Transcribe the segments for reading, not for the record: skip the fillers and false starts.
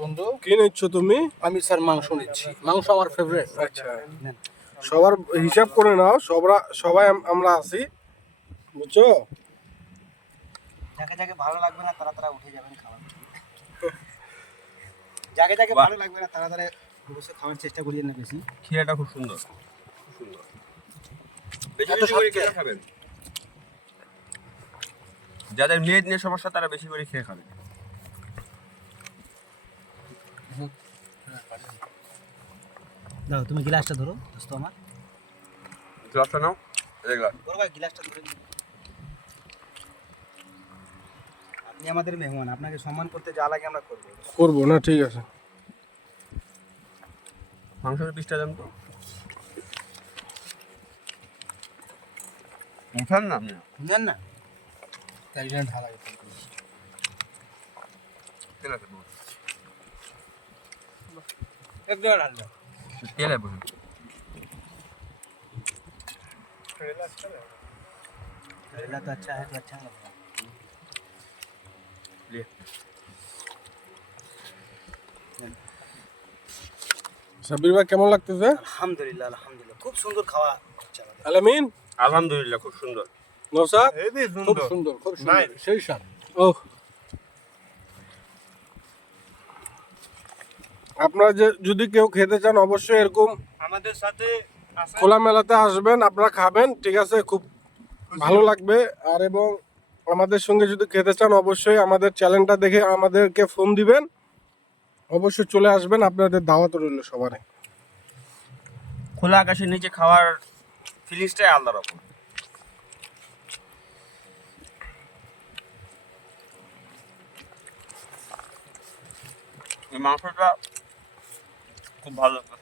বন্ধু কি নিচ্ছ তুমি? আমি স্যার মাংস নিচ্ছি, মাংস আমার ফেভারিট। আচ্ছা, সবার হিসাব করে নাও, সবাই আমরা আছি, বুঝছো? যাকে যাকে ভালো লাগবে না তারা তারা উঠে যাবেন খাবার। যাকে যাকে ভালো লাগবে না তারা তারা বসে খাওয়ার চেষ্টা করিয়েন না বেশি। খিরাটা খুব সুন্দর, খুব সুন্দর। বেশি বেশি করে খেয়ে খাবেন। যাদের মেদ নিয়ে সমস্যা তারা বেশি করে খেয়ে খাবেন। দাও তুমি গ্লাসটা ধরো দোস্ত আমার। গ্লাসটা নাও, এই গ্লাস। বড় ভাই গ্লাসটা ধরে দিন। আপনি আমাদের মেহমান, আপনাকে সম্মান করতে যা লাগে আমরা করব। করবো না, ঠিক আছে। মাংসের পিসটা দেন তো। মুখান না আপনি নেন না, তাই জন্য ঢালা গেছে। তেল আছে বহুত। একদম ঢাল দাও। তেল আছে বহুত। करेला तो अच्छा है तो अच्छा लगेगा। ले সাব্বির ভাই কেমন লাগতেছে? আলহামদুলিল্লাহ আলহামদুলিল্লাহ, খুব সুন্দর খাওয়া হচ্ছে আমাদের। আলামিন, আলহামদুলিল্লাহ, খুব সুন্দর। নওশাদ, হেভি খুব সুন্দর, খুব সুন্দর, সেই স্বাদ। ওহ, আপনারা যদি কেউ খেতে চান অবশ্যই এরকম আমাদের সাথে খোলা মেলাতে আসবেন, আপনারা খাবেন, ঠিক আছে? খুব ভালো লাগবে। আর এবং আমাদের সঙ্গে যদি খেতে চান অবশ্যই আমাদের চ্যানেলটা দেখে আমাদেরকে ফোন দিবেন, অবশ্যই চলে আসবেন, আপনাদের দাওয়াত রইল সবারই। খোলা আকাশের নিচে খাওয়ার ফিলিংসটাই আলাদা রকম। এই মাংসটা খুব ভালো লাগছে।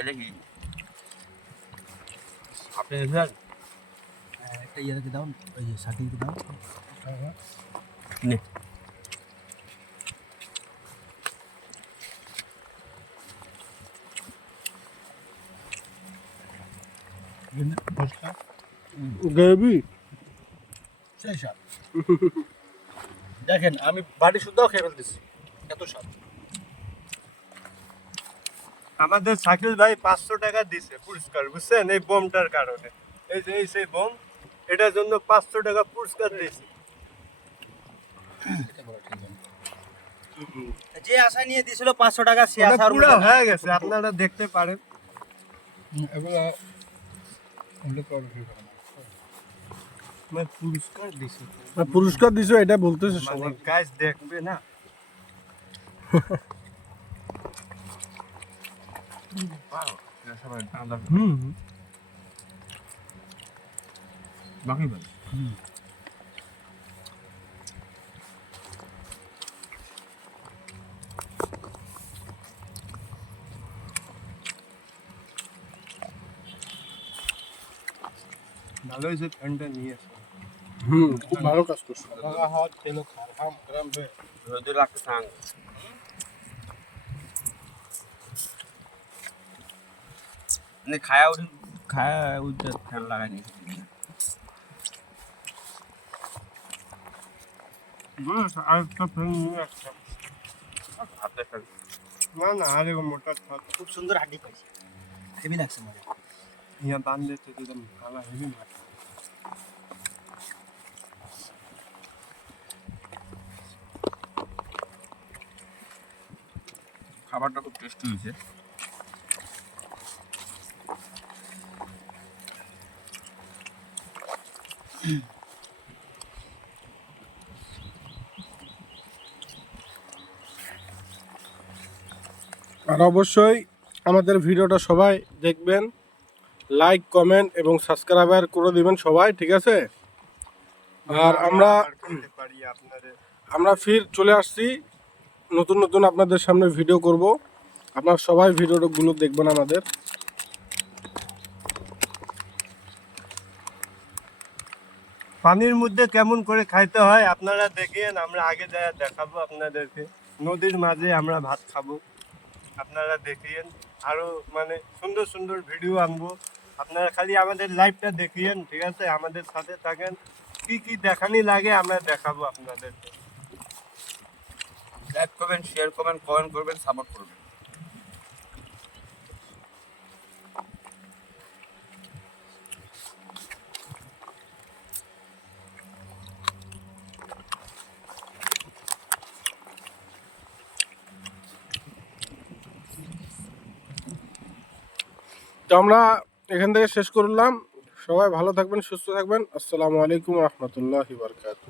এটা কি আপনি দেখেন? একটা ইয়ে রেখে দাও, ওই যে সাথে রেখে দাও। নে গ্রেভি সেই স্বাদ। দেখেন আমি বাড়ি শুদ্ধাও খেয়ে ফেলতেছি, এত স্বাদ। আমাদের শাকিল ভাই 500 টাকা দিছে পুরস্কার, বুঝছেন? এই বোমটার কারণে, এই যে এই সেই বোম, এটার জন্য 500 টাকা পুরস্কার দিয়েছে। যে আশা নিয়ে দিছিল 500 টাকা, সে ওটা আশা আর পুরো উঠবে না। হয়ে গেছে, আপনারা দেখতে পারেন। এগুলা মানে পুরস্কার দিছে, পুরস্কার দিছো এটা বলতেছে মানে সবাই। গাইস দেখবে না। সবাই আলাদা হুম, বাকি ভালো। ভালো হয়েছে ফ্যানটা নিয়ে আসো। হুম, খুব ভালো কাজ করছো। রোদে লাগতে সাং নে খায়া উঠে ফ্যান লাগাই নি। আরেকটা ফ্যান নিয়ে আসতাম। হাতে ফ্যান না না, আরে মোটা ছাদ খুব সুন্দর হাড্ডি পাইছি, হেভি লাগছে মজা। ইয়া বাঁধলে তো একদম ভালো হেভি মাছ। খাবারটা খুব টেস্টি হয়েছে। আর অবশ্যই আমাদের ভিডিওটা সবাই দেখবেন, লাইক, কমেন্ট এবং সাবস্ক্রাইবার করে দিবেন সবাই, ঠিক আছে? আর আমরা করতে পারি আপনাদের। ফির চলে আসছি নতুন নতুন আপনাদের সামনে ভিডিও করব। আপনারা সবাই ভিডিওগুলো দেখবেন আমাদের। পানির মধ্যে কেমন করে খাইতে হয় আপনারা দেখেন, আমরা আগে যায় দেখাবো আপনাদেরকে। নদীর মাঝে আমরা ভাত খাবো, আপনারা দেখিয়েন। আরো মানে সুন্দর সুন্দর ভিডিও আনবো, আপনারা খালি আমাদের লাইভটা দেখিয়েন, ঠিক আছে? আমাদের সাথে থাকেন, কি কি দেখানি লাগে আমরা দেখাবো আপনাদেরকে। লাইক করবেন, শেয়ার করবেন, কমেন্ট করবেন, সাপোর্ট করবেন। তো আমরা এখান থেকে শেষ করলাম। সবাই ভালো থাকবেন, সুস্থ থাকবেন। আসসালামু আলাইকুম রহমতুল্লাহি বারকাতুহু।